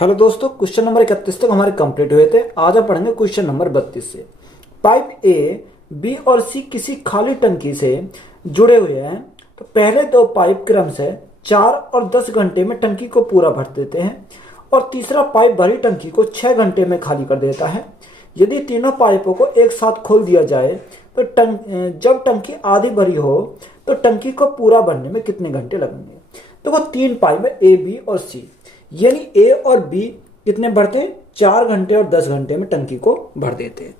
Hello दोस्तों, question number 31 तक हमारे कंप्लीट हुए थे। आज हम पढ़ेंगे क्वेश्चन नंबर 32 से। पाइप ए, बी और सी किसी खाली टंकी से जुड़े हुए हैं। तो पहले दो पाइप क्रम से 4 और 10 घंटे में टंकी को पूरा भर देते हैं और तीसरा पाइप भरी टंकी को 6 घंटे में खाली कर देता है। यदि तीनों पाइपों को एक साथ खोल दिया जाए तो जब टंकी आधी भरी हो तो टंकी को पूरा भरने में कितने घंटे लगेंगे। तो वो तीन पाइप है ए, बी और सी, यानी ए और बी कितने भरते हैं, 4 घंटे और 10 घंटे में टंकी को भर देते हैं।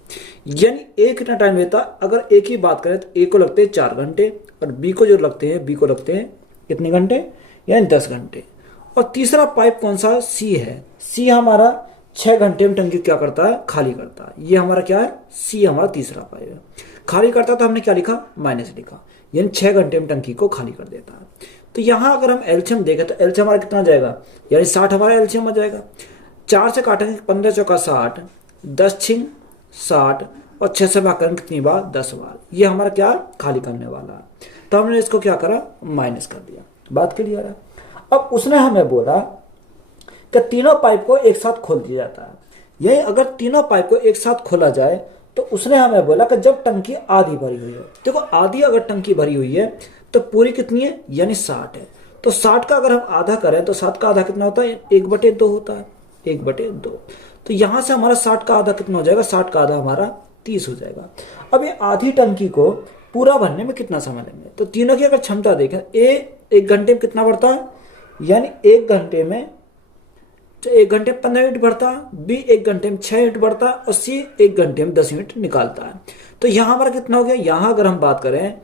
यानी ए कितना टाइम लेता, अगर ए की बात करें तो ए को लगते हैं 4 घंटे और बी को जो लगते हैं, बी को लगते हैं कितने घंटे, यानी 10 घंटे। और तीसरा पाइप कौन सा, सी है। सी हमारा 6 घंटे में टंकी क्या करता है, खाली करता है। ये हमारा क्या है, सी हमारा तीसरा पाइप है। खाली करता तो हमने क्या लिखा, माइनस लिखा, यानी 6 घंटे में टंकी को खाली कर देता है। तो यहां अगर हम एलसीएम देखें तो एलसीएम हमारा कितना जाएगा, यानी 60 हमारा एलसीएम आ जाएगा। 4 से काटेंगे 15 चौका 60, 10 छिंग 60 और 6 से भाग करेंगे कितनी बार, 10 बार। ये हमारा क्या खाली करने वाला है। तो हमने इसको क्या करा, माइनस कर दिया। बात क्लियर है। अब उसने हमें बोला कि तीनों पाइप को एक साथ खोल दिया जाता है। यही अगर तीनों पाइप को एक साथ खोला जाए तो उसने हमें बोला कि जब टंकी आधी भरी हुई है। देखो आधी अगर टंकी भरी हुई है तो पूरी कितनी है, यानी 60 है। तो 60 का अगर हम आधा करें तो 7 का आधा कितना होता है, 1/2 होता है, 1/2। तो यहां से हमारा 60 का आधा कितना हो जाएगा, 60 का आधा हमारा 30 हो जाएगा। अब ये आधी टंकी को पूरा भरने में कितना समय लेंगे। तो तीनों की अगर क्षमता देखें, ए 1 घंटे में कितना भरता है, यानी 1 घंटे में 1 घंटे 15 मिनट बढ़ता है, बी 1 घंटे में 6 मिनट बढ़ता है और सी 1 घंटे में 10 मिनट निकालता है। तो यहाँ हमारा कितना हो गया, यहाँ अगर हम बात करें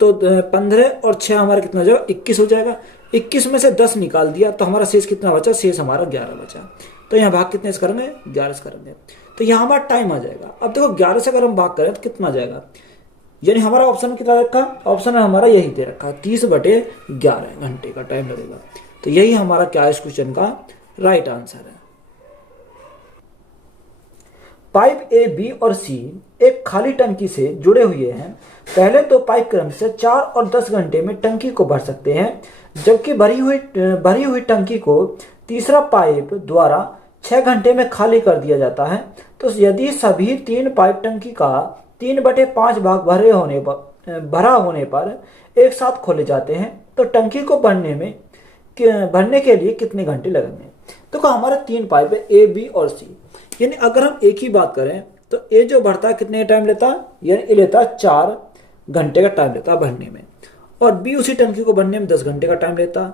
तो 15 और 6 हमारा कितना हो जाएगा, 21 हो जाएगा। 21 में से 10 निकाल दिया तो हमारा शेष कितना बचा, शेष हमारा 11 बचा। तो यहाँ भाग कितने से करेंगे, 11 से करेंगे। तो यहाँ हमारा टाइम आ जाएगा। अब देखो 11 से अगर हम भाग करें तो कितना जाएगा, यानी हमारा ऑप्शन कितना रखा, ऑप्शन है हमारा यही दे रखा, 30/11 घंटे का टाइम लगेगा। तो यही हमारा क्या है, इस क्वेश्चन का राइट आंसर है। पाइप ए, बी और सी एक खाली टंकी से जुड़े हुए हैं। पहले दो पाइप क्रम से 4 और 10 घंटे में टंकी को भर सकते हैं, जबकि भरी हुई टंकी को तीसरा पाइप द्वारा 6 घंटे में खाली कर दिया जाता है। तो यदि सभी 3 पाइप टंकी का 3/5 भाग भरा होने पर एक साथ खोले जाते हैं तो टंकी को भरने के लिए कितने घंटे लगेंगे। तो हमारे 3 पाइप है, ए, बी और सी। यानी अगर हम एक ही बात करें तो ए जो भरता है कितने टाइम लेता है, यानी ए लेता है 4 घंटे का टाइम लेता है भरने में, और बी उसी टंकी को भरने में 10 घंटे का टाइम लेता है।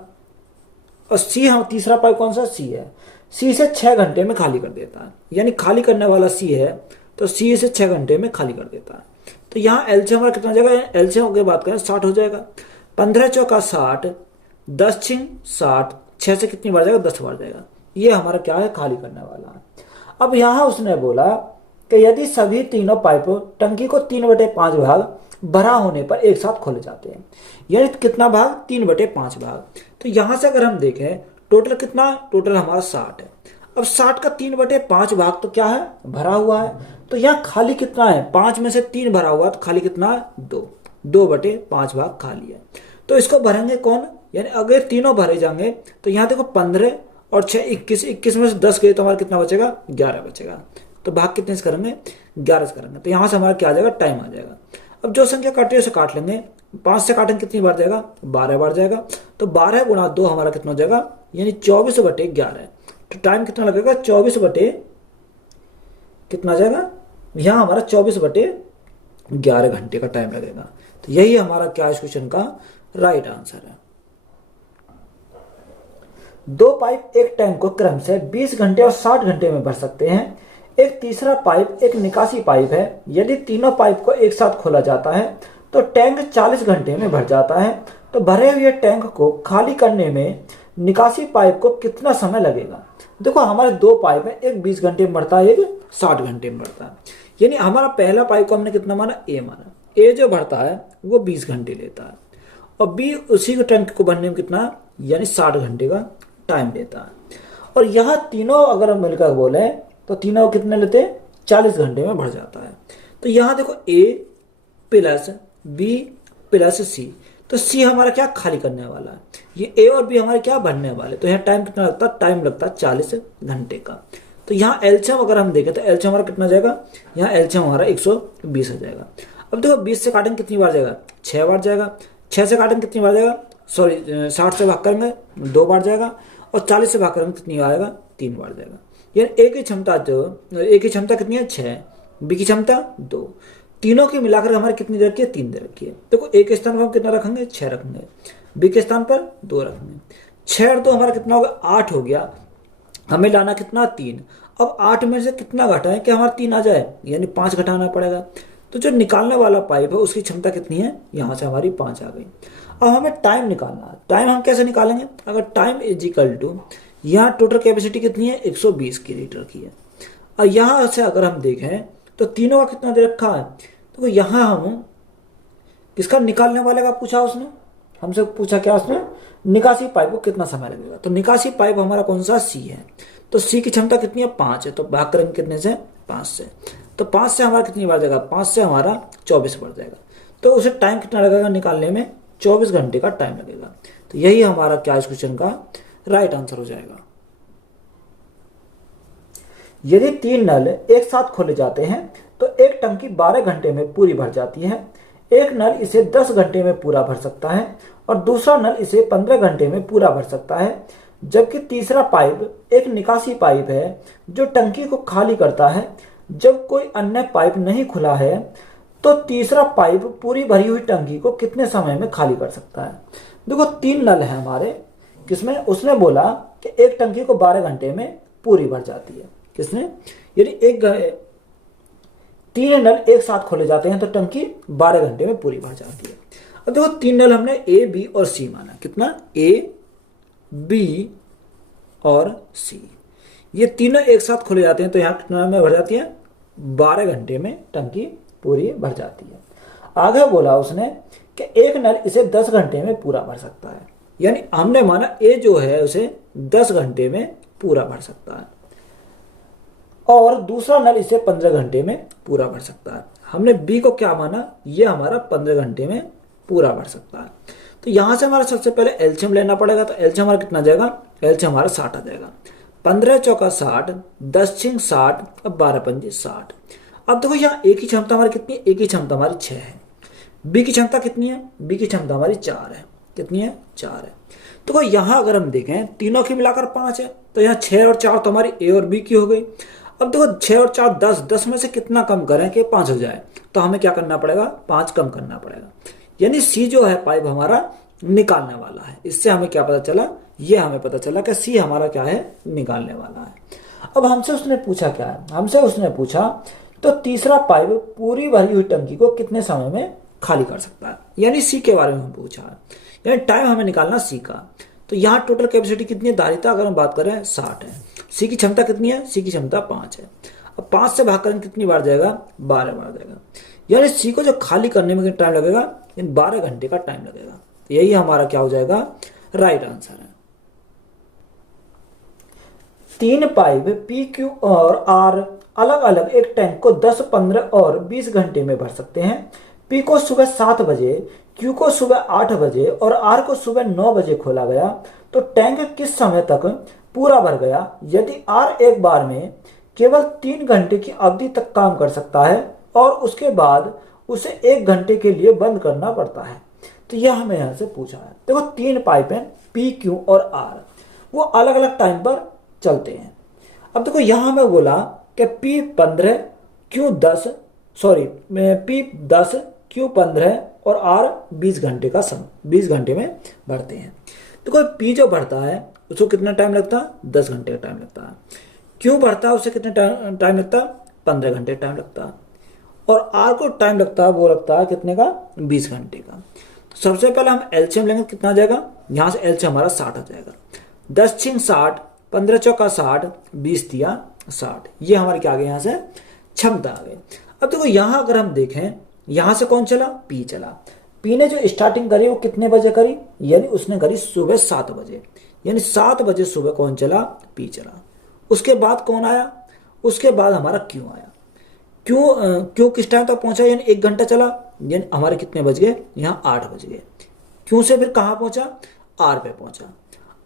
और सी, हम तीसरा पाइप कौन सा, सी है। सी से 6 घंटे में खाली कर देता है, यानी खाली करने वाला सी है, तो सी से 6 घंटे में खाली कर देता है। तो यहाँ एलसीएम हमारा कितना हो जाएगा, एलसीएम की बात करें 60 हो जाएगा। 15 चौका 60, 10 छिंग 60, 6 से कितनी बार जाएगा, 10 बार जाएगा। ये हमारा क्या है, खाली करने वाला है। अब यहां उसने बोला कि यदि सभी तीनों पाइप टंकी को 3/5 भाग भरा होने पर एक साथ खोले जाते हैं, यानी कितना भाग, 3/5 भाग। तो यहां से अगर हम देखें टोटल कितना, टोटल हमारा 60 है। अब 60 का 3/5 भाग तो क्या है, भरा हुआ है। तो यहाँ खाली कितना है, 5 में से 3 भरा हुआ, तो खाली कितना है, 2/5 भाग खाली है। तो इसको भरेंगे कौन, यानी अगर तीनों भरे जाएंगे तो यहाँ देखो 15 और 6 21, 21 में से 10 गए तो हमारा कितना बचेगा, 11 बचेगा। तो भाग कितने से करेंगे, 11 से करेंगे। तो यहाँ से हमारा क्या आ जाएगा, टाइम आ जाएगा। अब जो संख्या काटे उसे काट लेंगे, 5 से काटेंगे कितनी बार जाएगा, 12 बार जाएगा। तो 12 गुणा 2 हमारा कितना हो जाएगा, यानी 24/11। तो टाइम कितना लगेगा, 24 कितना जाएगा, यहाँ हमारा 24/11 घंटे का टाइम लगेगा। तो यही हमारा क्या इस क्वेश्चन का राइट आंसर है। 2 पाइप एक टैंक को क्रम से 20 घंटे और 60 घंटे में भर सकते हैं। एक तीसरा पाइप एक निकासी पाइप है। यदि तीनों पाइप को एक साथ खोला जाता है तो टैंक 40 घंटे में भर जाता है। तो भरे हुए टैंक को खाली करने में निकासी पाइप को कितना समय लगेगा। देखो हमारे 2 पाइप है, एक 20 घंटे में भरता है, एक 60 घंटे में भरता है। यानी हमारा पहला पाइप को हमने कितना माना, ए माना। ए जो भरता है वो 20 घंटे लेता है और बी उसी टैंक को भरने में कितना, यानी 60 घंटे का टाइम लेता है। और यहाँ तीनों अगर हम मिलकर बोले तो तीनों कितने लेते हैं, 40 घंटे में भर जाता है। तो यहाँ देखो ए प्लस बी प्लस सी, तो सी हमारा क्या खाली करने वाला है, ये ए और बी हमारे क्या भरने वाले। तो यहाँ टाइम कितना लगता है, टाइम लगता है 40 घंटे का। तो यहाँ एलसीएम अगर हम देखें तो एलसीएम हमारा कितना जाएगा, यहाँ एलसीएम हमारा 120 हो जाएगा। अब देखो 20 से काटेंगे कितनी बार जाएगा, 6 बार जाएगा। 6 से काटेंगे कितनी बार जाएगा, सॉरी 60 से भाग करेंगे 2 बार जाएगा, और 40 से भाग करेंगे कितनी बार आएगा, 3 बार जाएगा। यानी ए की क्षमता कितनी है, 6, बी की क्षमता 2, तीनों की मिलाकर हमारे कितनी दे रखी है, 3 दे रखी है। देखो ए के स्थान पर हम कितना रखेंगे, 6 रखेंगे, बी के स्थान पर 2 रखेंगे। 6 और 2 हमारा कितना होगा, 8 हो गया। हमें लाना कितना, 3। अब 8 में से कितना घटाएं कि हमारा 3 आ जाए, यानी 5 घटाना पड़ेगा। तो जो निकालने वाला पाइप है उसकी क्षमता कितनी है, यहाँ से हमारी 5 आ गई। अब हमें टाइम निकालना है। टाइम हम कैसे निकालेंगे, अगर टाइम इज इक्वल टू, यहाँ टोटल कैपेसिटी कितनी है, 120 की लीटर की है। और यहाँ से अगर हम देखें तो तीनों का कितना दे रखा है, तो यहाँ हम किसका निकालने वाले का पूछा उसने, हमसे पूछा क्या उसने, निकासी पाइप को कितना समय लगेगा। तो निकासी पाइप हमारा कौन सा, सी है। तो सी की क्षमता कितनी है, 5 है। तो भाग करेंगे कितने से, 5 से। तो 5 से हमारा कितनी बार जाएगा, 5 से हमारा 24 बढ़ जाएगा। तो उसे टाइम कितना लगेगा निकालने में, 24 घंटे का टाइम लगेगा। तो यही हमारा क्या इस क्वेश्चन का राइट आंसर हो जाएगा। यदि 3 नल एक साथ खोले जाते हैं तो एक टंकी 12 घंटे में पूरी भर जाती है। एक नल इसे 10 घंटे में पूरा भर सकता है और दूसरा नल इसे 15 घंटे में पूरा भर सकता है। जबकि तीसरा पाइप एक निकासी पाइप है जो टंकी को खाली करता है। जब कोई अन्य पाइप नहीं खुला है तो तीसरा पाइप पूरी भरी हुई टंकी को कितने समय में खाली कर सकता है। देखो 3 नल है हमारे, किसमें, उसने बोला कि एक टंकी को 12 घंटे में पूरी भर जाती है। किसने, यदि 3 नल एक साथ खोले जाते हैं तो टंकी 12 घंटे में पूरी भर जाती है। अब देखो 3 नल हमने ए, बी और सी माना, कितना, ए, बी और सी, ये तीनों एक साथ खोले जाते हैं तो यहाँ कितना में भर जाती है, 12 घंटे में टंकी पूरी भर जाती है। आगे बोला उसने कि एक नल इसे 10 घंटे में पूरा भर सकता है। यानी हमने माना ए जो है उसे 10 घंटे में पूरा भर सकता है और दूसरा नल इसे 15 घंटे में पूरा भर सकता है। हमने बी को क्या माना, ये हमारा 15 घंटे में पूरा भर सकता है। तो यहां से हमारा सबसे पहले एलसीएम लेना पड़ेगा। तो एलसीएम हमारा कितना जाएगा, एलसीएम हमारा 60 आ जाएगा। 15 चौका 60, 10 छिंग 60, अब 12 पंजे 60। अब देखो यहाँ ए की क्षमता हमारी कितनी है, ए की क्षमता हमारी 6 है। बी की क्षमता कितनी है, बी की क्षमता हमारी 4 है। कितनी है, 4 है। तो यहाँ अगर हम देखें तीनों की मिलाकर 5 है, तो यहाँ 6 और 4 तो हमारी ए और बी की हो गई। अब देखो 6 और 4 10, 10 में से कितना कम करें कि 5 हो जाए, तो हमें क्या करना पड़ेगा, 5 कम करना पड़ेगा। यानी सी जो है पाइप हमारा निकालने वाला है। इससे हमें क्या पता चला, ये हमें पता चला कि सी हमारा क्या है, निकालने वाला है। अब हमसे उसने पूछा क्या है, हमसे उसने पूछा तो तीसरा पाइप पूरी भरी हुई टंकी को कितने समय में खाली कर सकता है, यानी सी के बारे में पूछा है। यानी टाइम हमें निकालना सी का। तो यहाँ टोटल कैपेसिटी कितनी है, धारिता अगर हम बात करें 60 है। सी की क्षमता कितनी है, सी की क्षमता 5 है। अब 5 से भाग करें कितनी बार जाएगा, 12 बार जाएगा। यानी सी को जो खाली करने में टाइम लगेगा, 12 घंटे का टाइम लगेगा। यही हमारा क्या हो जाएगा, राइट आंसर है। 3 पाइप पी, क्यू और आर अलग अलग एक टैंक को 10, 15 और 20 घंटे में भर सकते हैं। पी को सुबह 7 बजे, क्यू को सुबह 8 बजे और आर को सुबह 9 बजे खोला गया तो टैंक किस समय तक पूरा भर गया। यदि आर एक बार में केवल 3 घंटे की अवधि तक काम कर सकता है और उसके बाद उसे 1 घंटे के लिए बंद करना पड़ता है। तो यह हमें यहां से पूछा है। देखो 3 पाइप हैं पी, क्यू और आर, वो अलग अलग टाइम पर चलते हैं। अब देखो यहां हमें बोला कि P 15, Q 10, sorry P 10, Q 15 और आर 20 घंटे का समय, 20 घंटे में भरते हैं। देखो पी जो भरता है उसको कितना टाइम लगता है, 10 घंटे का टाइम लगता है। क्यू भरता है उसे कितना टाइम लगता है, 15 घंटे टाइम लगता है। और आर को टाइम लगता है, वो लगता है कितने का, 20 घंटे का। तो सबसे पहले हम एलसीएम लेंगे, कितना आ जाएगा, यहां से एलसीएम हमारा 60 आ जाएगा। 10 छिंग 60, 15 चौका 60, 20 दिया 60। ये हमारे क्या आ गए, यहां से क्षमता आ गई। अब देखो यहां अगर हम देखें, यहां से कौन चला, पी चला। पी ने जो स्टार्टिंग करी वो कितने बजे करी, यानी उसने करी सुबह 7 बजे। यानी 7 बजे सुबह कौन चला, पी चला। उसके बाद कौन आया, उसके बाद हमारा क्यू आया। क्यू किस टाइम तक पहुंचा, यानी 1 घंटा चला। यानी हमारे कितने बज गए, यहाँ 8 बज गए। क्यू से फिर कहाँ पहुंचा, आर पे पहुंचा।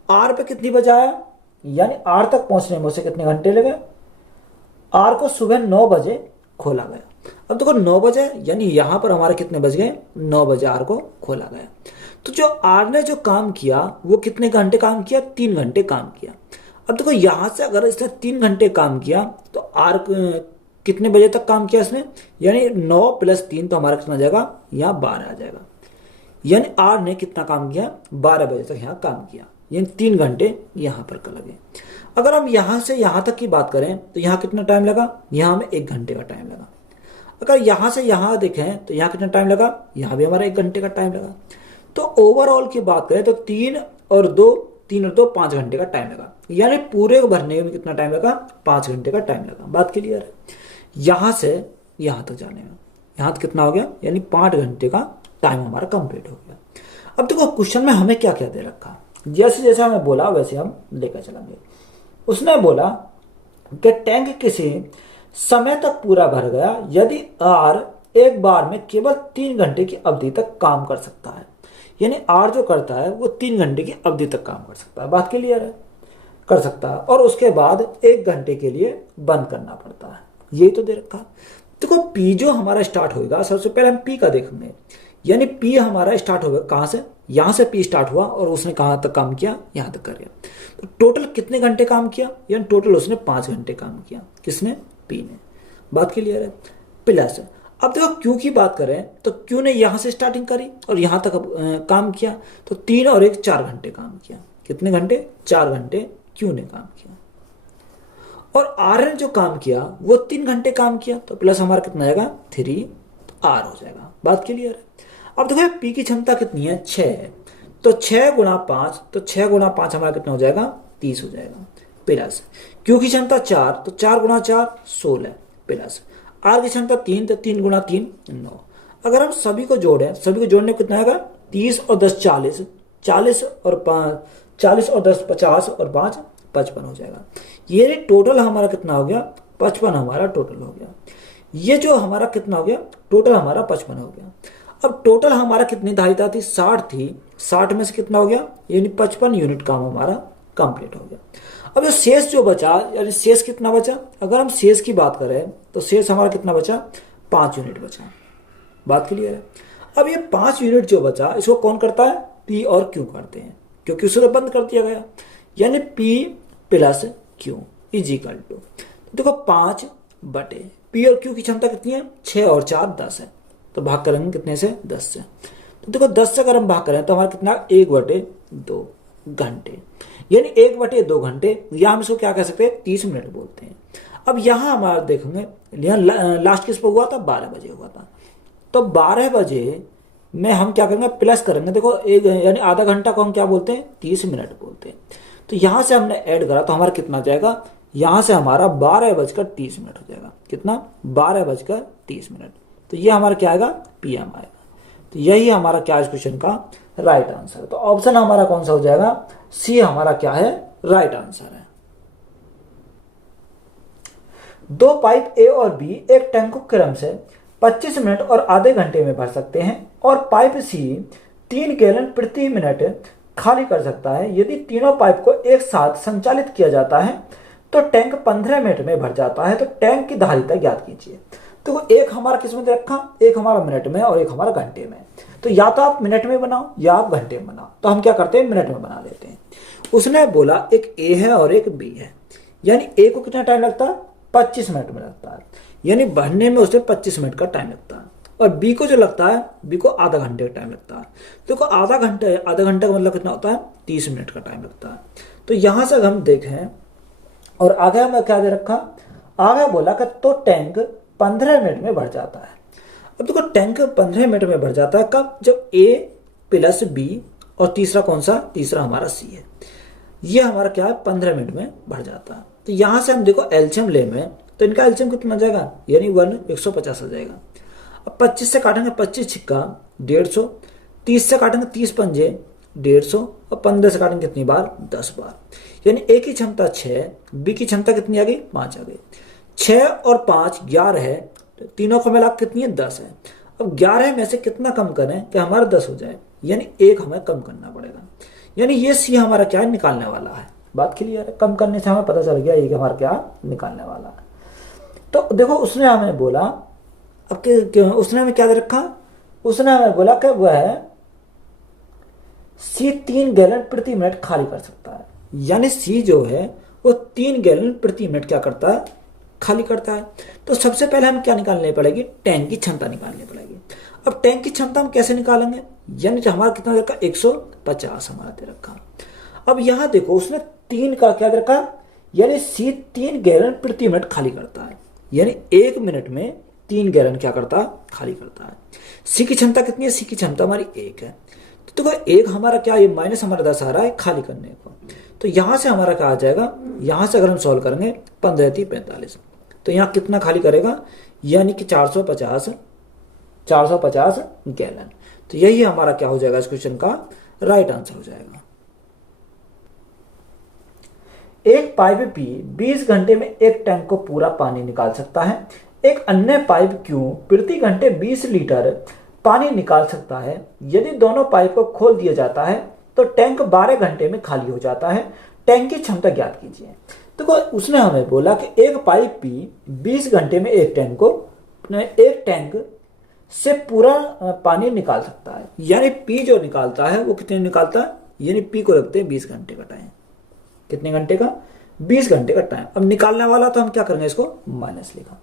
आर पे कितनी बजाया, यानी आर तक पहुंचने में उसे कितने घंटे लगे। आर को सुबह 9 बजे खोला गया। अब देखो 9 बजे यानी यहां पर हमारे कितने बज गए, 9 बजे आर को खोला गया। तो जो आर ने जो काम किया वो कितने घंटे काम किया, 3 घंटे काम किया। अब देखो यहां से अगर इसने 3 घंटे काम किया तो आर कितने बजे तक काम किया इसने, यानी 9 + 3 तो हमारा कितना आ जाएगा, यहाँ 12 आ जाएगा। यानी आर ने कितना काम किया, 12 बजे तक यहाँ काम किया, यानी 3 घंटे यहाँ पर लगे। अगर हम यहाँ से यहाँ तक की बात करें तो यहाँ कितना टाइम लगा, यहाँ हमें 1 घंटे का टाइम लगा। अगर यहाँ से यहाँ देखें तो यहाँ कितना टाइम लगा, यहाँ भी हमारा 1 घंटे का टाइम लगा। तो ओवरऑल की बात करें तो 3 और 2 5 घंटे का टाइम लगा, यानी पूरे को भरने में कितना टाइम लगा, 5 घंटे का टाइम लगा। बात क्लियर है। यहाँ से यहाँ तक जाने में यहाँ तक कितना हो गया, यानी 5 घंटे का टाइम हमारा कंप्लीट हो गया। अब देखो क्वेश्चन में हमें क्या क्या दे रखा, जैसे जैसे हमें बोला वैसे हम लेकर चलेंगे। उसने बोला कि टैंक किसी समय तक पूरा भर गया यदि आर एक बार में केवल 3 घंटे की अवधि तक काम कर सकता है। यानी आर जो करता है वो 3 घंटे की अवधि तक काम कर सकता है। बात क्लियर है, कर सकता है, और उसके बाद 1 घंटे के लिए बंद करना पड़ता है। यही तो दे रखा। देखो पी जो हमारा स्टार्ट होगा, सबसे पहले हम पी का देखेंगे। यानी पी हमारा स्टार्ट होगा कहां से, यहां से पी स्टार्ट हुआ और उसने कहां तक काम किया, यहां तक कर गया। तो टोटल कितने घंटे काम किया, यानी टोटल उसने 5 घंटे काम किया। किसने, पी ने। बात क्लियर है। प्लस अब देखो क्यू की बात करें तो क्यू ने यहां से स्टार्टिंग करी और यहां तक काम किया, तो 3 और 1 4 घंटे काम किया। कितने घंटे, 4 घंटे क्यू ने काम किया। और आर ने जो काम किया वो 3 घंटे काम किया, तो प्लस हमारा कितना आएगा, 3 आर हो जाएगा। बात क्लियर है। अब देखो पी की क्षमता कितनी है, 6 है, तो 6 × 5, तो 6 × 5 हमारा कितना हो जाएगा, 30 हो जाएगा। प्लस क्यू की क्षमता 4, तो 4 × 4 16। प्लस आर की क्षमता 3, तो 3 × 3 9। अगर हम सभी को जोड़ें, सभी को जोड़ने कितना आएगा, 30 और 10 40, 40 और 10 50 और 5 55 हो जाएगा। ये टोटल हमारा कितना हो गया, 55 हमारा टोटल हो गया। ये जो हमारा कितना हो गया, टोटल हमारा 55 हो गया। अब टोटल हमारा कितनी धारिता थी, 60 थी, 60 में से कितना हो गया, यानी 55 यूनिट काम हमारा कंप्लीट हो गया। अब जो शेष जो बचा, यानी शेष कितना बचा, अगर हम शेष की बात करें तो शेष हमारा कितना बचा, 5 यूनिट बचा। बात क्लियर है। अब ये 5 यूनिट जो बचा इसको कौन करता है, पी और क्यू करते हैं, क्योंकि उसे तो बंद कर दिया गया। यानी पी + क्यू इजिकल टू, देखो 5 बटे पी और क्यू की क्षमता कितनी है, 6 और 4 10 है, तो भाग करेंगे कितने से, 10 से। तो देखो 10 से अगर हम भाग करें तो हमारा कितना, 1/2 घंटे, यानी 1/2 घंटे, या हम इसको क्या कह सकते हैं, 30 मिनट बोलते हैं। अब यहाँ हमारा देखेंगे, यहाँ लास्ट किस पर हुआ था, 12 बजे हुआ था। तो 12 बजे में हम क्या करेंगे, प्लस करेंगे। देखो एक यानी आधा घंटा को हम क्या बोलते हैं, 30 मिनट बोलते हैं। तो यहाँ से हमने ऐड करा तो हमारा कितना जाएगा, यहाँ से हमारा 12:30 हो जाएगा। कितना, 12:30। तो ये हमारा क्या आएगा, PM आएगा। तो यही हमारा क्या है, इस क्वेश्चन का राइट आंसर। तो ऑप्शन हमारा कौन सा हो जाएगा, सी हमारा क्या है, राइट आंसर है। 2 पाइप ए और बी एक टैंक को क्रम से 25 मिनट और आधे घंटे में भर सकते हैं, और पाइप सी 3 गैलन प्रति मिनट खाली कर सकता है। यदि तीनों पाइप को एक साथ संचालित किया जाता है तो टैंक 15 मिनट में भर जाता है। तो टैंक की धारिता ज्ञात कीजिए। तो एक हमारा किस में रखा, एक हमारा मिनट में और एक हमारा घंटे में। तो या तो आप मिनट में बनाओ या आप घंटे में बनाओ, तो हम क्या करते हैं, मिनट में बना लेते हैं। उसने बोला एक ए है और एक बी है, यानी ए को कितना टाइम लगता है, 25 मिनट में लगता है, यानी भरने में उसे 25 मिनट का टाइम लगता है। और बी को जो लगता है, बी को आधा घंटे का टाइम लगता है। देखो आधा घंटे का मतलब कितना होता है, 30 मिनट का टाइम लगता है। तो यहां से हम देखें, और आगे हमें क्या दे रखा, आगे बोला कि तो टैंक 15 मिनट में भर जाता है। अब देखो टैंक 15 मिनट में भर जाता है कब, जब ए + बी और तीसरा कौन सा, तीसरा हमारा सी है। ये हमारा क्या है, 15 मिनट में भर जाता है। तो यहां से हम देखो एलसीएम ले में, तो इनका एलसीएम कितना जाएगा, यानी 150 आ जाएगा। अब 25 से काटेंगे, 25 छिक्का 150, 30 से काटेंगे 30 पंजे 150, और 15 से काटेंगे कितनी बार, 10 बार। यानी ए की क्षमता 6, बी की क्षमता कितनी आ गई, 5 आ गई। 6 और 5 11 है, तीनों को मिला कितनी है, 10 है। अब 11 में से कितना कम करें कि हमारा 10 हो जाए, यानी एक हमें कम करना पड़ेगा। यानी ये सी हमारा क्या है, निकालने वाला है। बात क्लियर है? कम करने से हमें पता चल गया ये हमारा क्या निकालने वाला है। तो देखो उसने हमें बोला, उसने हमें क्या दे रखा, उसने हमें बोला कि वह सी 3 गैलन प्रति मिनट खाली कर सकता है। यानी सी जो है वो 3 गैलन प्रति मिनट क्या करता है, खाली करता है। तो सबसे पहले हम क्या निकालनी पड़ेगी, टैंक की क्षमता निकालनी पड़ेगी। अब टैंक की क्षमता हम कैसे निकालेंगे, यानी जो हमारा कितना दे रखा, 150 हमारा दे रखा। अब यहां देखो उसने 3 का क्या दे रखा, यानी सी 3 गैलन प्रति मिनट खाली करता है। यानी 1 मिनट में 3 गैलन क्या करता है, खाली करता है। सी की क्षमता कितनी है, सी की क्षमता हमारी 1 है। तो देखो 1 हमारा क्या, ये माइनस हमारा 10 आ रहा है खाली करने को। तो यहां से हमारा क्या आ जाएगा, यहां से अगर हम सॉल्व करेंगे 15 × 45, तो यहाँ कितना खाली करेगा, यानी कि 450 गैलन। तो यही हमारा क्या हो जाएगा, इस क्वेश्चन का राइट आंसर हो जाएगा। एक पाइप पी 20 घंटे में एक टैंक को पूरा पानी निकाल सकता है। एक अन्य पाइप क्यू प्रति घंटे 20 लीटर पानी निकाल सकता है। यदि दोनों पाइप को खोल दिया जाता है तो टैंक 12 घंटे में खाली हो जाता है। टैंक की क्षमता ज्ञात कीजिए। तो उसने हमें बोला कि एक पाइप पी 20 घंटे में एक टैंक से पूरा पानी निकाल सकता है। यानी पी जो निकालता है वो कितने निकालता है, यानी पी को रखते हैं 20 घंटे का टाइम। कितने घंटे का, 20 घंटे का टाइम। अब निकालने वाला तो हम क्या करेंगे, इसको माइनस लिखा।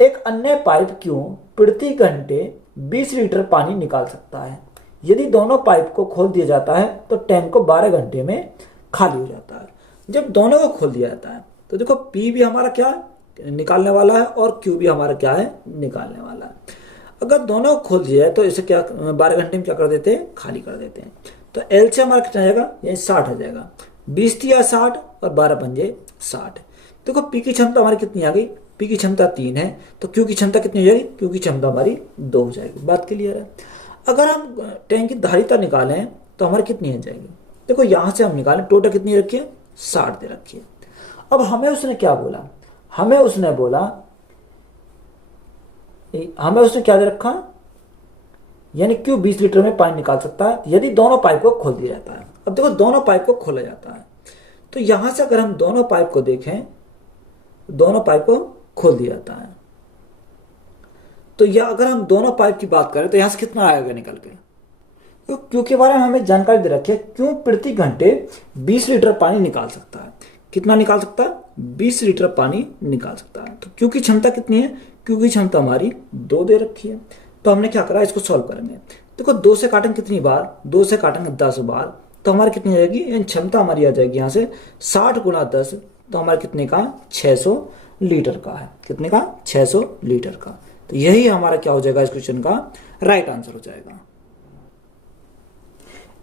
एक अन्य पाइप क्यों प्रति घंटे 20 लीटर पानी निकाल सकता है। यदि दोनों पाइप को खोल दिया जाता है तो टैंक को 12 घंटे में खाली हो जाता है। जब दोनों को खोल दिया जाता है तो देखो पी भी हमारा क्या है, निकालने वाला है, और क्यू भी हमारा क्या है, निकालने वाला है। अगर दोनों को खोल दिया है तो इसे क्या 12 घंटे में क्या कर देते हैं, खाली कर देते हैं। तो एल से हमारा कितना जाएगा, यही 60 आ जाएगा। 20 दिया 60 और 12 पंजे 60। देखो पी की क्षमता हमारी कितनी आ गई, पी की क्षमता 3 है, तो क्यू की क्षमता कितनी हो जाएगी, क्यू की क्षमता हमारी 2 हो जाएगी। बात क्लियर है? अगर हम टैंक की धारिता निकालें तो हमारी कितनी हो जाएगी, देखो यहां से हम निकालें, टोटल कितनी रखी है, 60 दे रखी है। अब हमें उसने क्या बोला, हमें उसने क्या दे रखा, यानी क्यू 20 लीटर में पानी निकाल सकता है यदि दोनों पाइप को खोल दिया जाता है। अब देखो दोनों पाइप को खोला जाता है, तो यहां से अगर हम दोनों पाइप को देखें, दोनों पाइप को खोल दिया जाता है, तो या अगर हम दोनों पाइप की बात करें तो यहां से कितना आएगा निकल के, तो क्यू के बारे में हमें जानकारी दे रखी है। क्यू प्रति घंटे 20 लीटर पानी निकाल सकता है। कितना निकाल सकता है, 20 लीटर पानी निकाल सकता है। तो क्यू की क्षमता कितनी है, क्यू की क्षमता हमारी 2 दे रखी है। तो हमने क्या करा, इसको सॉल्व करेंगे। देखो 2 से काटेंगे कितनी बार, 2 से काटेंगे 10 बार, तो हमारी कितनी आ जाएगी, क्षमता हमारी आ जाएगी यहाँ से 60 × 10, तो हमारे कितने का, 600 लीटर का है। कितने का, 600 लीटर का। तो यही हमारा क्या हो जाएगा, इस क्वेश्चन का राइट आंसर हो जाएगा।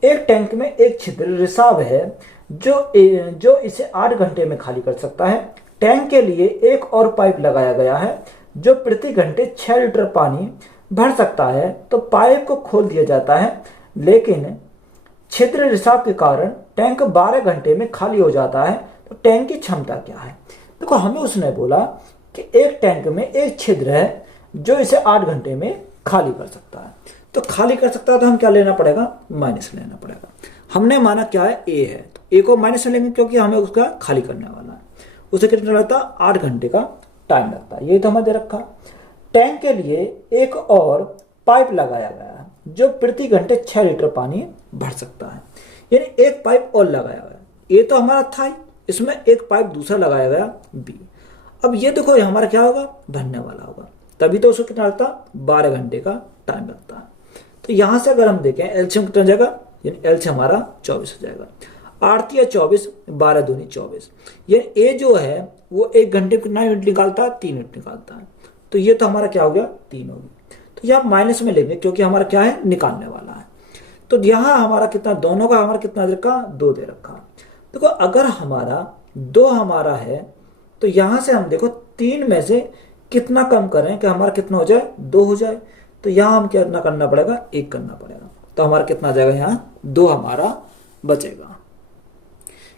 एक टैंक में एक छिद्र रिसाव है जो इसे 8 घंटे में खाली कर सकता है। टैंक के लिए एक और पाइप लगाया गया है जो प्रति घंटे 6 लीटर पानी भर सकता है। तो पाइप को खोल दिया जाता है, लेकिन छिद्र रिसाव के कारण टैंक 12 घंटे में खाली हो जाता है। तो टैंक की क्षमता क्या है। देखो हमें उसने बोला कि एक टैंक में एक छिद्र है जो इसे 8 घंटे में खाली कर सकता है। तो खाली कर सकता है तो हम क्या लेना पड़ेगा, माइनस लेना पड़ेगा। हमने माना क्या है, ए है, तो ए को माइनस लेंगे क्योंकि हमें उसका खाली करने वाला है। उसे कितना लगता है, 8 घंटे का टाइम लगता है। यही तो हमें दे रखा। टैंक के लिए एक और पाइप लगाया गया है जो प्रति घंटे 6 लीटर पानी भर सकता है। यानी एक पाइप और लगाया गया, ए तो हमारा था ही, इसमें एक पाइप दूसरा लगाया गया बी। अब ये देखो ये हमारा क्या होगा, भरने वाला होगा, तभी तो उसको कितना लगता है, 12 घंटे का टाइम लगता है। तो यहां से अगर हम देखें एलसीएम कितना जाएगा, यानी एल से हमारा 24 हो जाएगा। 8 या 24, 12 दूनी 24। यानी ए जो है वो 1 घंटे में कितना यूनिट निकालता है, 3 यूनिट निकालता है। तो ये तो हमारा क्या हो गया, 3 हो गया। तो यहाँ माइनस में लेंगे क्योंकि हमारा क्या है, निकालने वाला है। तो यहाँ हमारा कितना, दोनों का हमारा कितना दे रखा, 2 दे रखा। देखो अगर हमारा 2 हमारा है तो यहां से हम देखो 3 में से कितना कम करें कि हमारा कितना हो जाए, 2 हो जाए। तो यहां हम क्या करना पड़ेगा, 1 करना पड़ेगा। तो हमारा कितना आ जाएगा, यहाँ 2 हमारा बचेगा,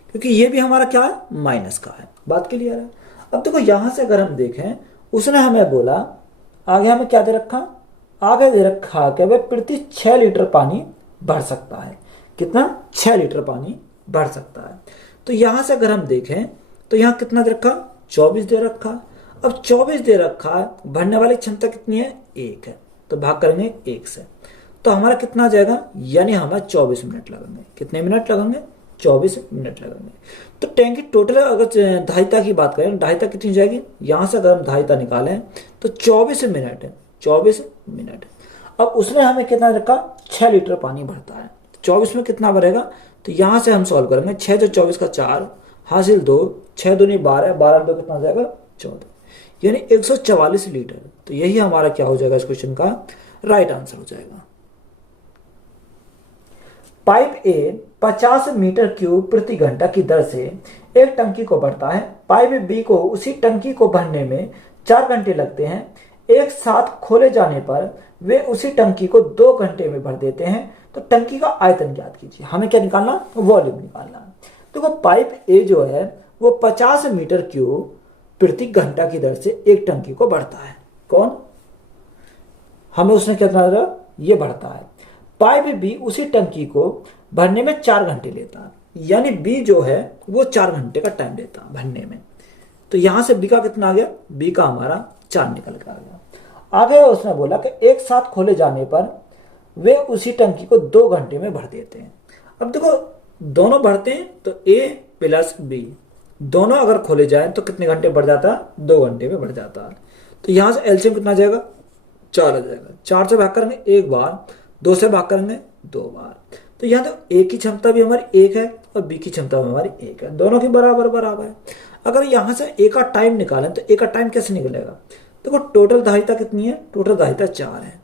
क्योंकि ये भी हमारा क्या है, माइनस का है। बात क्लियर है? अब देखो यहां से अगर हम देखें, उसने हमें बोला, आगे हमें क्या दे रखा, आगे दे रखा कि वह प्रति 6 लीटर पानी भर सकता है। कितना? 6 लीटर पानी भर सकता है। तो यहां से अगर हम देखें तो यहां कितना दे रखा? 24 दे रखा। अब 24 दे रखा है, भरने वाली क्षमता कितनी है? 1 है, तो भाग करेंगे 1 से, तो हमारा कितना आ जाएगा? यानी हमें 24 मिनट लगेंगे। कितने मिनट लगेंगे? 24 मिनट लगेंगे। तो टैंक की टोटल अगर धारिता की बात करें, धारिता कितनी हो जाएगी? यहां से अगर हम धारिता निकालें तो 24 मिनट है, 24 मिनट। अब उसने हमें कितना रखा? 6 लीटर पानी भरता है। 24 में कितना भरेगा? तो यहां से हम सॉल्व करेंगे। 6 जो 24 का 4 हासिल 2, 6 दूनी 12, 12 2 कितना हो जाएगा? 14, यानी 144 लीटर। तो यही हमारा क्या हो जाएगा इस क्वेश्चन का राइट आंसर हो जाएगा। पाइप ए 50 मीटर क्यूब प्रति घंटा की दर से एक टंकी को भरता है। पाइप बी को उसी टंकी को भरने में 4 घंटे लगते हैं। एक साथ खोले जाने पर वे उसी टंकी को 2 घंटे में भर देते हैं। तो टंकी का आयतन ज्ञात कीजिए। हमें क्या निकालना? वॉल्यूम निकालना। देखो पाइप ए जो है वो 50 मीटर क्यूब प्रति घंटा की दर से एक टंकी को भरता है। कौन? हमें उसने कितना दर ये भरता है। पाइप बी उसी टंकी को भरने में 4 घंटे लेता है, यानी बी जो है वो 4 घंटे का टाइम लेता है भरने में। तो यहां से बी का कितना आ गया? बी का हमारा 4 निकल कर आ गया। आगे उसने बोला कि एक साथ खोले जाने पर वे उसी टंकी को 2 घंटे में भर देते हैं। अब देखो दोनों भरते हैं तो ए प्लस बी दोनों अगर खोले जाए तो कितने घंटे बढ़ जाता है? 2 घंटे में बढ़ जाता है। तो यहां से एलसीएम कितना जाएगा? 4 आ जाएगा। 4 से भाग करेंगे 1 बार, 2 से भाग करेंगे 2 बार। तो यहाँ तो ए की क्षमता भी हमारी 1 है और बी की क्षमता भी हमारी 1 है, दोनों की बराबर बराबर है। अगर यहां से ए का टाइम निकालें तो ए का टाइम कैसे निकलेगा? देखो टोटल धारिता कितनी है? टोटल धारिता 4 है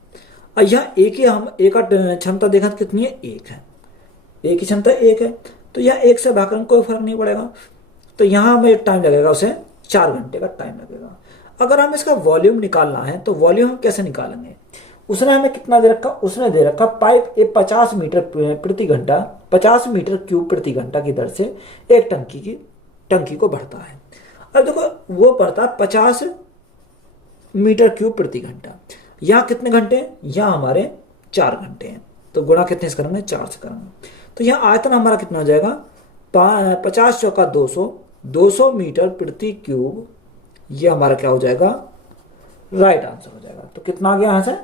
और यहाँ ए की हम ए का क्षमता देखा तो कितनी है? 1 है। ए की क्षमता 1 है, तो यहाँ 1 से भाग कोई फर्क नहीं पड़ेगा। तो यहाँ हमें टाइम लगेगा, उसे 4 घंटे का टाइम लगेगा। अगर हम इसका वॉल्यूम निकालना है तो वॉल्यूम हम कैसे निकालेंगे? उसने हमें कितना दे रखा? उसने दे रखा पाइप ए 50 मीटर प्रति घंटा 50 मीटर क्यूब प्रति घंटा की दर से एक टंकी को भरता है। अब देखो वो भरता है 50 मीटर क्यूब प्रति घंटा। यहाँ कितने घंटे? यहाँ हमारे 4 घंटे हैं, तो गुणा कितने से करेंगे? 4 से करेंगे। तो यहाँ आयतन हमारा कितना हो जाएगा? 50 चौका 200, 200 मीटर प्रति क्यूब। ये हमारा क्या हो जाएगा? राइट आंसर हो जाएगा। तो कितना आ गया यहाँ से?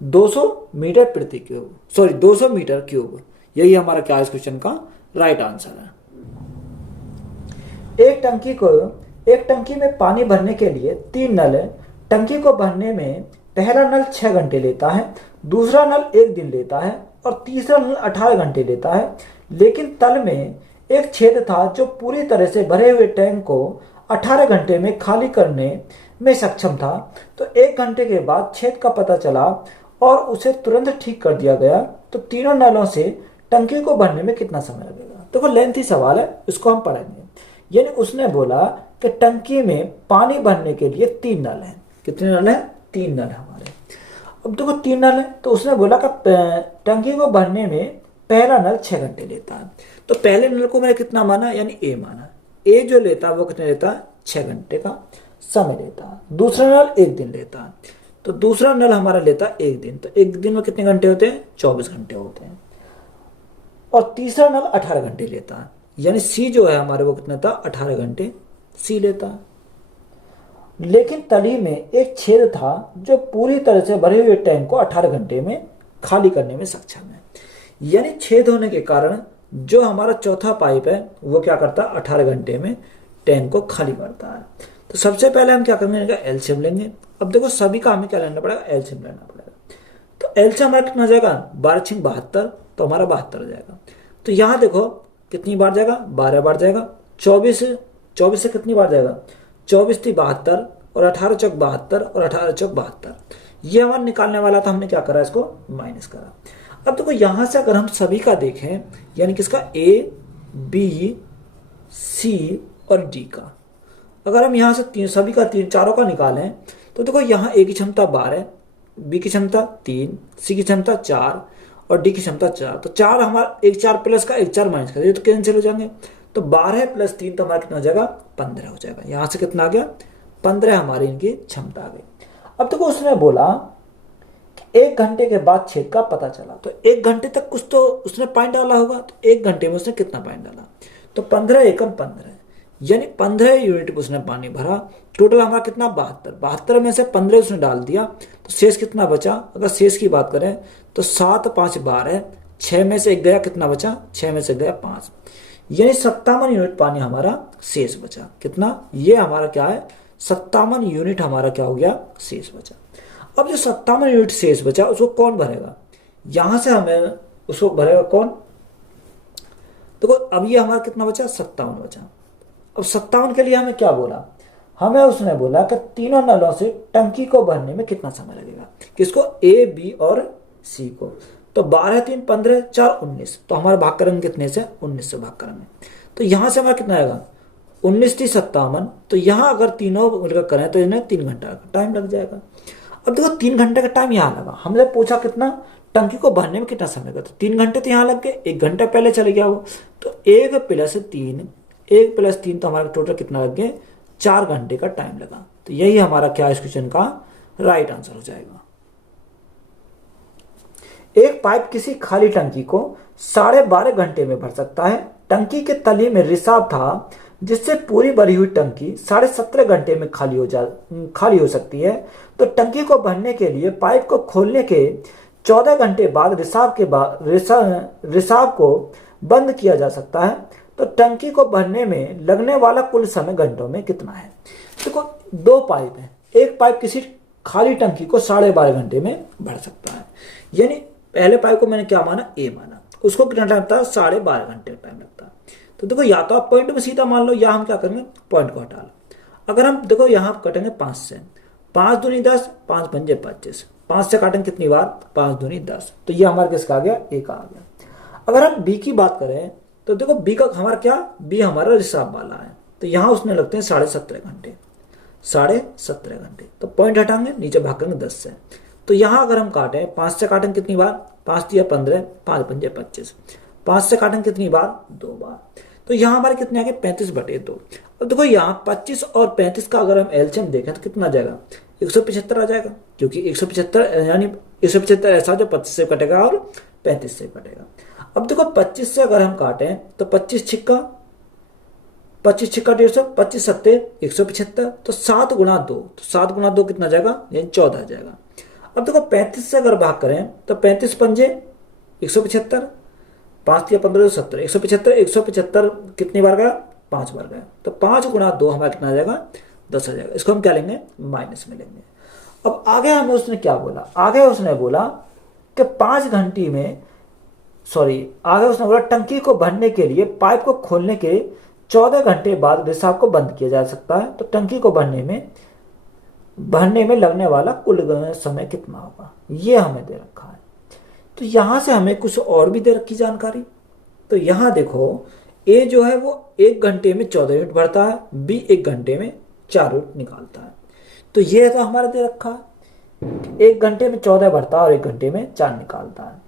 200 मीटर प्रति क्यूब, सॉरी 200 मीटर क्यूब। यही हमारा क्या है इस क्वेश्चन का राइट आंसर है। एक टंकी में पानी भरने के लिए 3 नल है। टंकी को भरने में पहला नल 6 घंटे लेता है, दूसरा नल 1 दिन लेता है और तीसरा नल 18 घंटे लेता है। लेकिन तल में एक छेद था जो पूरी तरह से भरे हुए टैंक को 18 घंटे में खाली करने में सक्षम था। तो 1 घंटे के बाद छेद का पता चला और उसे तुरंत ठीक कर दिया गया। तो तीनों नलों से टंकी को भरने में कितना समय लगेगा? देखो लेंथी सवाल है, इसको हम पढ़ेंगे। यानी उसने बोला कि टंकी में पानी भरने के लिए 3 नल हैं। कितने नल हैं? 3 नल हमारे। अब देखो 3 नल है, तो उसने बोला कि टंकी को भरने में पहला नल 6 घंटे लेता है। तो पहले नल को मैंने कितना माना? यानी ए माना। ए जो लेता है वो कितने लेता है? 6 घंटे का समय लेता है। दूसरा नल 1 दिन लेता है, तो दूसरा नल हमारा लेता है 1 दिन। तो 1 दिन में कितने घंटे होते हैं? 24 घंटे होते हैं। और तीसरा नल 18 घंटे लेता है, यानी सी जो है हमारे वो कितना था? 18 घंटे सी लेता है। लेकिन तली में एक छेद था जो पूरी तरह से भरे हुए टैंक को 18 घंटे में खाली करने में सक्षम है। यानी छेद होने के कारण जो हमारा चौथा पाइप है वो क्या करता है? 18 घंटे में टैंक को खाली करता है। तो सबसे पहले हम क्या करेंगे? एलसीएम लेंगे। अब देखो सभी का हमें क्या लेना पड़ेगा? एलसीएम लेना पड़ेगा। तो एलसीएम हमारा कितना जाएगा? 12 72, तो हमारा 72 हो जाएगा। तो यहाँ देखो कितनी बार जाएगा? 12 बार जाएगा। 24 से कितनी बार जाएगा? 24 थी 72 और 18 चौक 72 और 18 चौक 72। ये हमारा निकालने वाला था, हमने क्या करा? इसको माइनस करा। अब देखो यहां से अगर हम सभी का देखें, यानी किसका? ए बी सी और डी का, अगर हम यहां से सभी का चारों का निकालें तो देखो यहाँ ए की क्षमता 12, बी की क्षमता 3, सी की क्षमता 4 और डी की क्षमता 4। तो 4 हमारा 1 4 प्लस का 1 4 माइनस कर, तो कैंसिल हो जाएंगे। तो 12 प्लस 3 तो हमारा कितना हो जाएगा? 15 हो जाएगा। यहां से कितना आ गया? 15 हमारी इनकी क्षमता आ गई। अब देखो उसने बोला 1 घंटे के बाद छेद का पता चला। तो 1 घंटे तक कुछ तो उसने पॉइंट डाला होगा, तो 1 घंटे में उसने कितना पॉइंट डाला, तो 15 एकम 15, यानी 15 यूनिट उसने पानी भरा। टोटल हमारा कितना 72, 72 में से 15 उसने डाल दिया, तो शेष कितना बचा। अगर शेष की बात करें तो 7 5 12, 6 में से 1 गया, कितना बचा, 6 में से गया 5, यानी 57 यूनिट पानी हमारा शेष बचा। कितना, ये हमारा क्या है, 57 यूनिट हमारा क्या हो गया, शेष बचा। अब जो 57 यूनिट शेष बचा उसको कौन भरेगा, यहां से हमें उसको भरेगा कौन। देखो अब ये हमारा कितना बचा, 57 बचा। अब 57 के लिए हमें क्या बोला, हमें उसने बोला कि तीनों नलों से टंकी को भरने में कितना समय लगेगा, किसको, ए बी और सी को। तो 12 3 15 4 19, तो हमारा भाग करेंगे कितने से, 19 से भाग करेंगे। तो यहां से हमारा कितना आएगा, 19 3 57, तो यहां अगर तीनों मिलकर करें तो इन्हें 3 घंटा का टाइम लग जाएगा। अब देखो 3 घंटे का टाइम यहाँ लगा, हमने पूछा कितना, टंकी को भरने में कितना समय लगा, तो 3 घंटे तो यहाँ लग गए, 1 घंटा पहले चले गया वो। तो 1 + 3 तो हमारा टोटल कितना लग गए, 4 घंटे का टाइम लगा। तो यही हमारा क्या इस क्वेश्चन का राइट आंसर हो जाएगा। एक पाइप किसी खाली टंकी को 12.5 घंटे में भर सकता है। टंकी के तली में रिसाव था जिससे पूरी भरी हुई टंकी 17.5 घंटे में खाली हो सकती है। तो टंकी को भरने के लिए पाइप को खोलने के 14 घंटे बाद रिसाव को बंद किया जा सकता है। तो टंकी को भरने में लगने वाला कुल समय घंटों में कितना है। देखो 2 पाइप है, एक पाइप किसी खाली टंकी को 12.5 घंटे में भर सकता है, यानी पहले पाइप को मैंने क्या माना, ए माना, उसको कितना टाइम लगता है, 12.5 घंटे टाइम लगता है। तो देखो या तो आप पॉइंट में सीधा मान लो, या हम क्या करेंगे, पॉइंट को हटा लो। अगर हम देखो यहाँ कटेंगे 5 से, 5 दूनी 10, 5 पंजे 25, 5 से काटेंगे कितनी बार, 5 दूनी 10, तो ये हमारा किसका आ गया, ए का आ गया। अगर हम बी की बात करें तो देखो बी का हमारा क्या, बी हमारा रिसाव वाला है, तो यहाँ उसने लगते हैं 17.5 घंटे, 17.5 घंटे। तो पॉइंट हटाएंगे, नीचे भाग करेंगे 10 से, तो यहाँ अगर हम काटें 5 से काटेंगे कितनी बार, 5 दिया 15, 5 पंजे 25, 5 से काटेंगे कितनी बार, 2 बार। तो यहाँ हमारे कितने आ गए, 35/2। अब देखो यहाँ 25 और 35 का अगर हम एलसीएम देखें तो कितना आ जाएगा, 175 आ जाएगा, क्योंकि 175 यानी 175 ऐसा जो 25 से कटेगा और 35 से कटेगा। अब देखो 25 से अगर हम काटें तो 25 छिक्का 150, 25 सत्ते 175, तो 7 गुणा 2, तो 7 गुणा 2 कितना जाएगा, यानी 14 आ जाएगा। अब देखो 35 से अगर भाग करें तो 35 पंजे 175, 5 या 15 70, 175 कितनी बार गया, 5 बार गया, तो 5 गुणा 2 हमारा कितना आ जाएगा, 10 आ जाएगा। इसको हम क्या लेंगे, माइनस में लेंगे। अब आगे हमें उसने क्या बोला, आगे उसने बोला कि 5 घंटे में आगे उसने बोला टंकी को भरने के लिए पाइप को खोलने के 14 घंटे बाद रिसाव को बंद किया जा सकता है। तो टंकी को भरने में लगने वाला कुल समय कितना होगा, ये हमें दे रखा है। तो यहां से हमें कुछ और भी दे रखी जानकारी। तो यहां देखो ए जो है वो 1 घंटे में 14 यूनिट भरता है, बी 1 घंटे में 4 यूनिट निकालता है। तो ये तो हमारा दे रखा है, 1 घंटे में 14 भरता है और 1 घंटे में 4 निकालता है।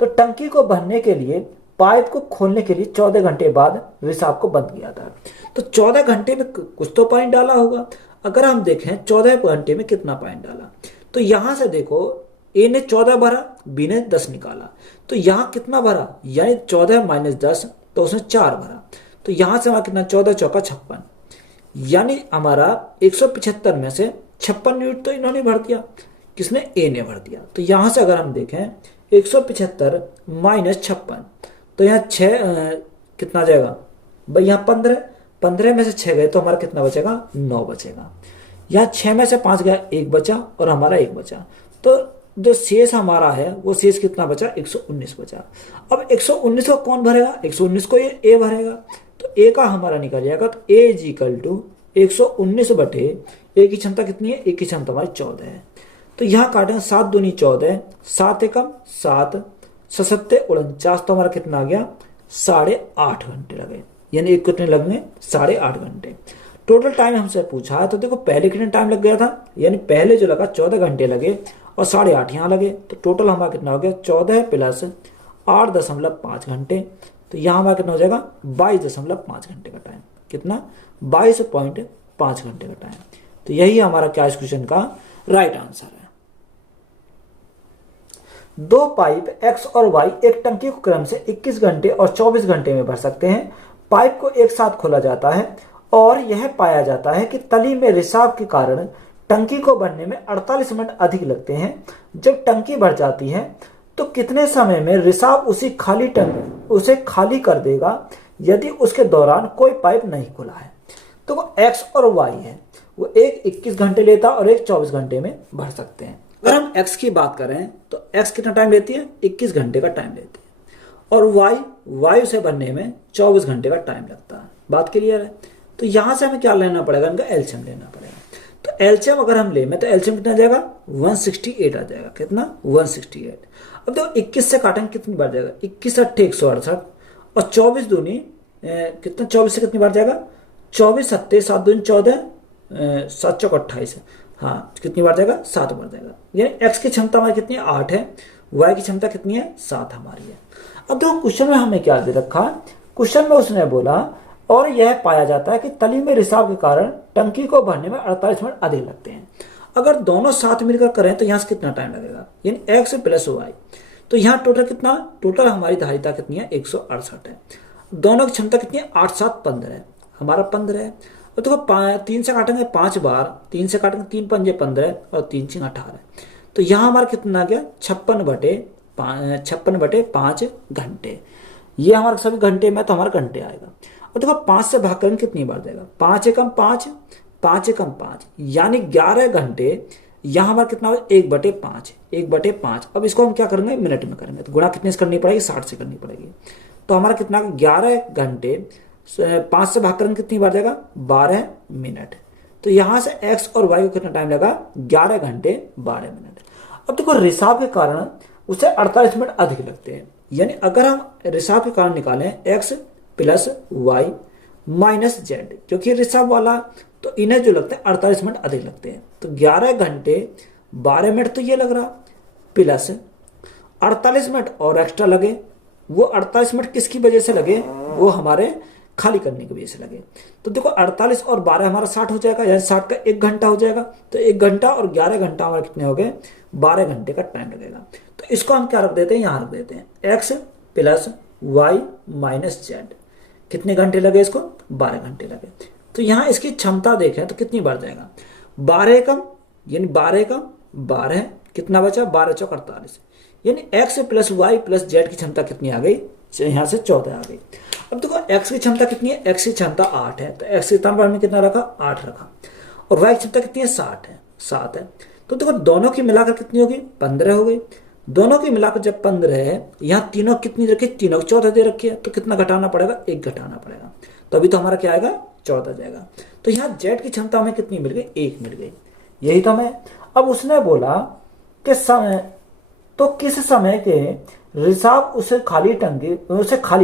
तो टंकी को भरने के लिए पाइप को खोलने के लिए 14 घंटे बाद रिसाव को बंद किया था। तो 14 घंटे में कुछ तो पॉइंट डाला होगा। अगर हम देखें 14 घंटे में कितना पॉइंट डाला, तो यहां से देखो ए ने 14 भरा, बी ने 10 निकाला, तो यहां कितना भरा, यानी 14 माइनस 10, तो उसने 4 भरा। तो यहां से हमारा कितना, 14 चौका 56, यानी हमारा 175 में से 56 यूनिट तो इन्होंने भर दिया, किसने, ए ने भर दिया। तो यहां से अगर हम देखें 175 माइनस 56, तो यहाँ 6 कितना जाएगा भाई, यहाँ 15 में से 6 गए तो हमारा कितना बचेगा, 9 बचेगा। यहाँ 6 में से 5 गया, 1 बचा और हमारा 1 बचा। तो जो शेष हमारा है वो शेष कितना बचा, 119 बचा। अब 119 को कौन भरेगा, 119 को ये ए भरेगा। तो ए का हमारा निकल जाएगा, तो ए इज इक्वल टू 119 बटे ए की क्षमता कितनी है, ए की क्षमता हमारी 14 है। तो यहाँ काटेंगे 7 दूनी 14, 7 एकम 7, 7 49, तो हमारा कितना आ गया, 8.5 घंटे लगे, यानी एक कितने लगेंगे, 8.5 घंटे। टोटल टाइम हमसे पूछा है, तो देखो पहले कितने टाइम लग गया था, यानी पहले जो लगा 14 घंटे लगे और 8.5 यहाँ लगे, तो टोटल हमारा कितना हो गया, 14 प्लस 8.5 घंटे। तो यहाँ हमारा कितना हो जाएगा, 22.5 घंटे का टाइम, कितना, 22.5 घंटे का टाइम। तो यही हमारा क्या इस क्वेश्चन का राइट आंसर है। दो पाइप X और Y एक टंकी को क्रम से 21 घंटे और 24 घंटे में भर सकते हैं। पाइप को एक साथ खोला जाता है और यह पाया जाता है कि तली में रिसाव के कारण टंकी को भरने में 48 मिनट अधिक लगते हैं। जब टंकी भर जाती है तो कितने समय में रिसाव उसे खाली कर देगा यदि उसके दौरान कोई पाइप नहीं खुला है। तो वो X और Y है, वो एक 21 घंटे लेता और एक 24 घंटे में भर सकते हैं। अगर हम X की बात करें तो X कितना टाइम लेती है, 21 घंटे का टाइम लेती है, और Y उसे भरने में 24 घंटे का टाइम लगता है। बात क्लियर है। तो यहां से हमें क्या लेना पड़ेगा, इनका एलसीएम लेना पड़ेगा। तो एलसीएम अगर हम ले तो एलसीएम कितना आ जाएगा, 168 आ जाएगा। कितना, 168। अब देखो 21 से काटेंगे कितनी बार जाएगा, 21 अट्ठे 168 और 24 दूनी कितना, 24 से कितनी बार जाएगा, 24 सत्ते 7 दूनी 14, 7 चौक 28। हाँ, कितनी बार जाएगा, 7 बार जाएगा। यानी एक्स की क्षमता हमारी कितनी है, 8 है। वाई की क्षमता कितनी है, 7 हमारी है। अब देखो क्वेश्चन में हमें क्या दे रखा, क्वेश्चन में उसने बोला और यह पाया जाता है कि तली में रिसाव के कारण टंकी को भरने में 48 मिनट अधिक लगते हैं। अगर दोनों साथ मिलकर करें तो यहाँ से कितना टाइम लगेगा, यानी एक्स प्लस वाई। तो यहाँ टोटल कितना, टोटल हमारी धारिता कितनी है, 168 है। दोनों की क्षमता कितनी है, 8 7 15 है, हमारा 15 है। और देखो 3 से काटेंगे 5 बार, 3 से काटेंगे 3 पंजे 15 और 3 6 18। तो यहाँ हमारा कितना आ गया, 56 बटे 5 घंटे। ये हमारे सभी घंटे में तो हमारा घंटे आएगा। और देखो 5 से भाग करेंगे कितनी बार जाएगा, 5 एकम 5, 5 एकम 5, यानी 11 घंटे। यहाँ हमारा कितना होगा, 1/5, 1/5। अब इसको हम क्या करेंगे, मिनट में करेंगे। तो गुणा कितने से करनी पड़ेगी, 60 से करनी पड़ेगी। तो हमारा कितना, 11 घंटे 5 से भाग करेंगे कितनी बार जाएगा, 12 मिनट। तो यहाँ से एक्स और वाई को कितना टाइम लगा, 11 घंटे 12 मिनट। अब देखो रिसाव के कारण उसे 48 मिनट अधिक लगते हैं। यानी अगर हम रिसाव के कारण निकालें X plus Y minus Z, क्योंकि रिसाव वाला तो इन्हें जो लगते हैं 48 मिनट अधिक लगते हैं। तो 11 घंटे 12 मिनट तो ये लग रहा, प्लस 48 मिनट और एक्स्ट्रा लगे। वो 48 मिनट किसकी वजह से लगे, वो हमारे खाली करने की वजह से लगे। तो देखो 48 और 12 हमारा 60 हो जाएगा, यानी 60 का 1 घंटा हो जाएगा। तो 1 घंटा और 11 घंटा हमारे कितने हो गए, 12 घंटे का टाइम लगेगा। तो इसको हम क्या रख देते हैं, यहाँ रख देते हैं X plus Y minus Z. कितने घंटे लगे इसको, 12 घंटे लगे। तो यहाँ इसकी क्षमता देखें तो कितनी बार जाएगा, 12 एकम, यानी 12 एकम 12, कितना बचा, 12 चौक 48। यानी X plus Y plus Z की क्षमता कितनी आ गई, यहाँ से 14 आ गई। अब देखो एक्स की क्षमता कितनी है, एक्स की क्षमता 8 है। तो एक्स की स्थान में कितना रखा, 8 रखा। और वाई की क्षमता कितनी है, 7 है। तो देखो दोनों की मिलाकर कितनी होगी, 15 हो गई। दोनों की मिलाकर जब 15 है, यहाँ तीनों कितनी रखी, तीनों 14 दे रखी है। तो कितना घटाना पड़ेगा, 1 घटाना पड़ेगा। तो अभी तो हमारा क्या आएगा, 14 जाएगा। तो यहाँ जेड की क्षमता हमें कितनी मिल गई, 1 मिल गई। यही तो हमें। अब उसने बोला कि समय, तो किस समय के रिसाव उसे खाली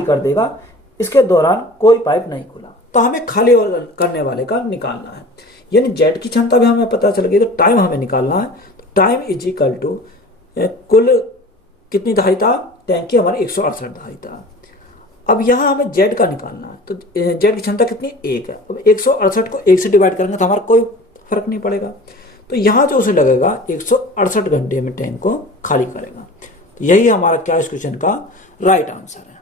कर देगा, इसके दौरान कोई पाइप नहीं खुला। तो हमें खाली करने वाले का निकालना है, यानी जेड की क्षमता भी हमें पता चल गई। तो टाइम हमें निकालना है। तो टाइम इज इक्वल टू कुल कितनी धारिता, टैंक की हमारी 168 धारिता। अब यहाँ हमें जेड का निकालना है। तो जेड की क्षमता कितनी, 1 है। अब 168 को 1 से डिवाइड करेंगे तो हमारा कोई फर्क नहीं पड़ेगा। तो यहाँ जो उसे लगेगा 168 घंटे में टैंक को खाली करेगा। तो यही हमारा क्या इस क्वेश्चन का राइट आंसर है।